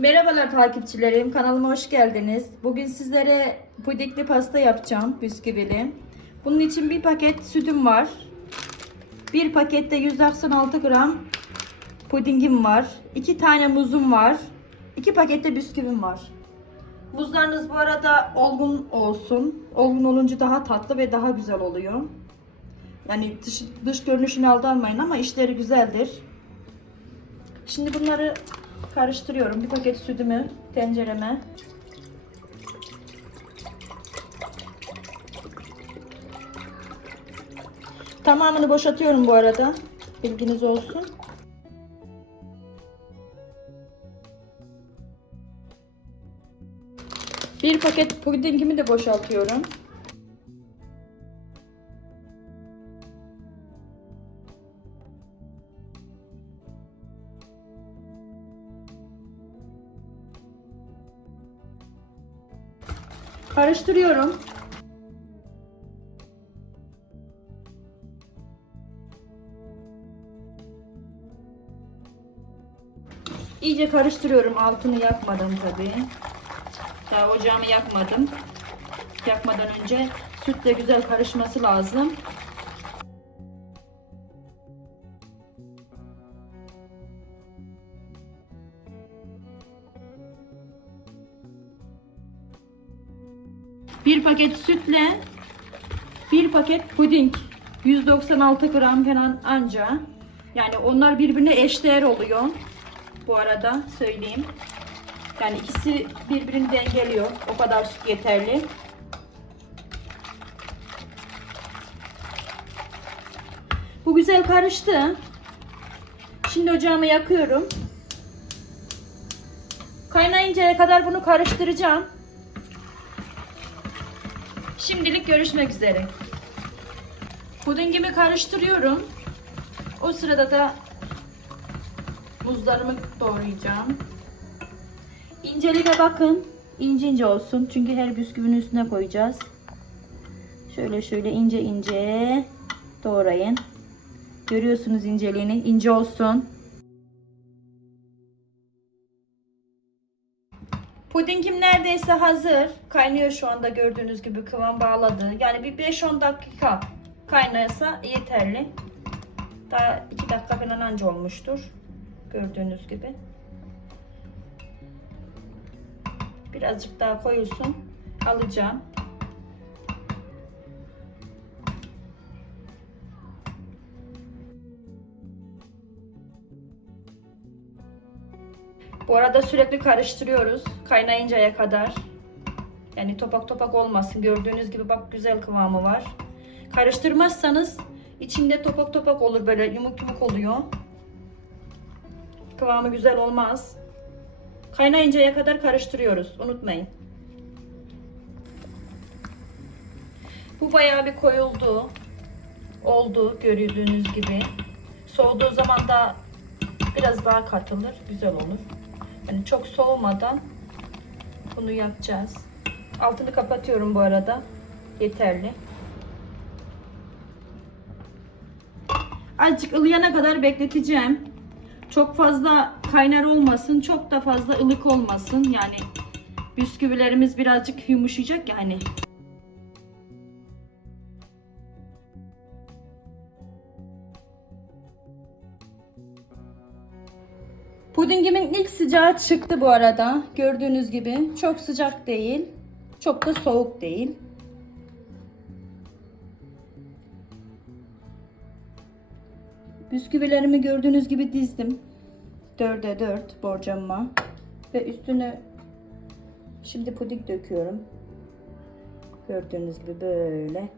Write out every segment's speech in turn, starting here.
Merhabalar takipçilerim, kanalıma hoş geldiniz. Bugün sizlere pudingli pasta yapacağım, bisküvili. Bunun için bir paket sütüm var. Bir pakette 196 gram pudingim var. iki tane muzum var. iki pakette bisküvim var. Muzlarınız bu arada olgun olsun. Olgun olunca daha tatlı ve daha güzel oluyor. Yani dış, dış görünüşüne aldanmayın ama işleri güzeldir. Şimdi bunları karıştırıyorum. Bir paket sütümü tencereme. Tamamını boşaltıyorum bu arada. Bilginiz olsun. Bir paket pudingimi de boşaltıyorum. Karıştırıyorum. İyice karıştırıyorum altını yakmadan tabii. Daha ocağımı yakmadım. Yakmadan önce sütle güzel karışması lazım. Bir paket sütle bir paket puding 196 gram falan anca. Yani onlar birbirine eşdeğer oluyor. Bu arada söyleyeyim. Yani ikisi birbirini dengeliyor. O kadar süt yeterli. Bu güzel karıştı. Şimdi ocağımı yakıyorum. Kaynayıncaya kadar bunu karıştıracağım. Şimdilik görüşmek üzere. Pudingimi karıştırıyorum. O sırada da muzlarımı doğrayacağım. İnceliğine bakın. İnce ince olsun. Çünkü her bisküvinin üstüne koyacağız. Şöyle şöyle ince ince doğrayın. Görüyorsunuz inceliğini. İnce olsun. Pudingim neredeyse hazır. Kaynıyor şu anda gördüğünüz gibi kıvam bağladı. Yani bir 5-10 dakika kaynarsa yeterli. Daha 2 dakika falan anca olmuştur. Gördüğünüz gibi. Birazcık daha koyulsun. Alacağım. Bu arada sürekli karıştırıyoruz. Kaynayıncaya kadar. Yani topak topak olmasın. Gördüğünüz gibi bak güzel kıvamı var. Karıştırmazsanız içinde topak topak olur böyle yumuk yumuk oluyor. Kıvamı güzel olmaz. Kaynayıncaya kadar karıştırıyoruz. Unutmayın. Bu bayağı bir koyuldu. Oldu gördüğünüz gibi. Soğuduğu zaman da biraz daha katılır. Güzel olur. Yani çok soğumadan bunu yapacağız. Altını kapatıyorum bu arada. Yeterli. Azıcık ılıyana kadar bekleteceğim. Çok fazla kaynar olmasın, çok da fazla ılık olmasın. Yani bisküvilerimiz birazcık yumuşayacak ya Pudingimin ilk sıcağı çıktı bu arada. Gördüğünüz gibi çok sıcak değil, çok da soğuk değil. Bisküvilerimi gördüğünüz gibi dizdim. Dörde dört borcamıma. Ve üstüne şimdi puding döküyorum. Gördüğünüz gibi böyle.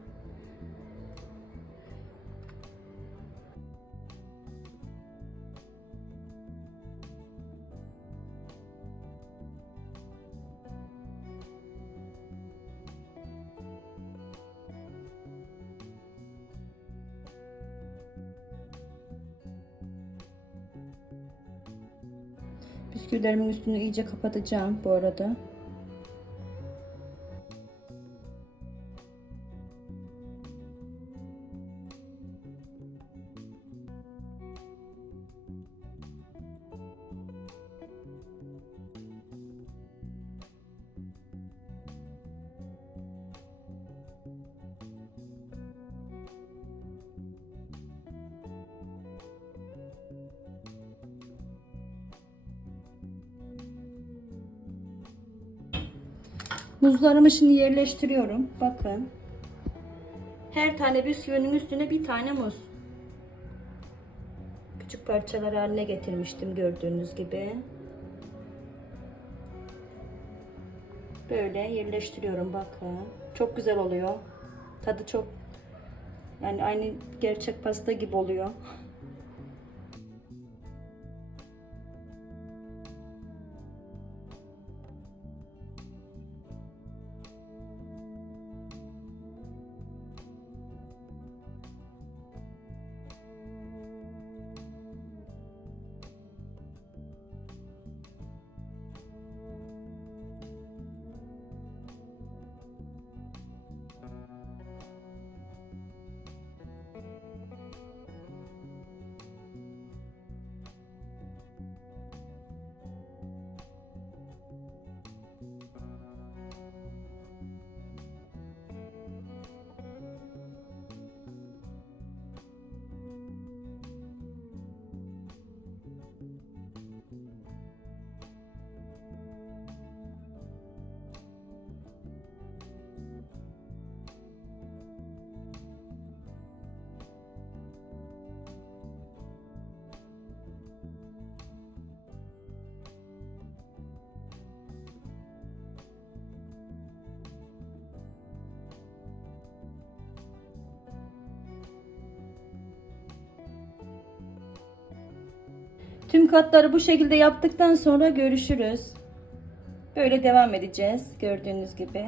Bisküvilerimin üstünü iyice kapatacağım bu arada. Muzlarımı şimdi yerleştiriyorum. Bakın. Her tane bisküvinin üstüne bir tane muz. Küçük parçalar haline getirmiştim gördüğünüz gibi. Böyle yerleştiriyorum bakın. Çok güzel oluyor. Tadı çok yani aynı gerçek pasta gibi oluyor. Tüm katları bu şekilde yaptıktan sonra görüşürüz. Böyle devam edeceğiz gördüğünüz gibi.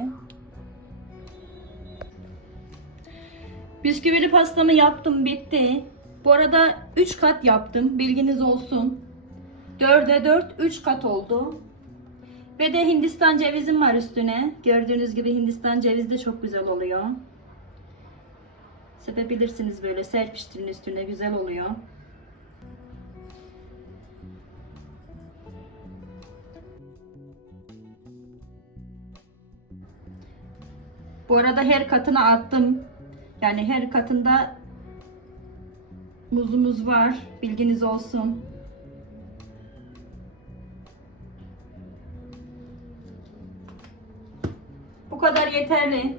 Bisküvili pastamı yaptım bitti. Bu arada 3 kat yaptım bilginiz olsun. 4'e 4 3 kat oldu. Ve de Hindistan cevizim var üstüne. Gördüğünüz gibi Hindistan cevizi de çok güzel oluyor. Sepebilirsiniz böyle serpiştirin üstüne güzel oluyor. Bu arada her katına attım. Yani her katında muzumuz var. Bilginiz olsun. Bu kadar yeterli.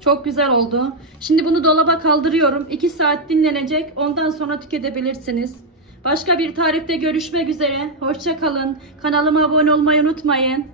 Çok güzel oldu. Şimdi bunu dolaba kaldırıyorum. 2 saat dinlenecek. Ondan sonra tüketebilirsiniz. Başka bir tarifte görüşmek üzere. Hoşça kalın. Kanalıma abone olmayı unutmayın.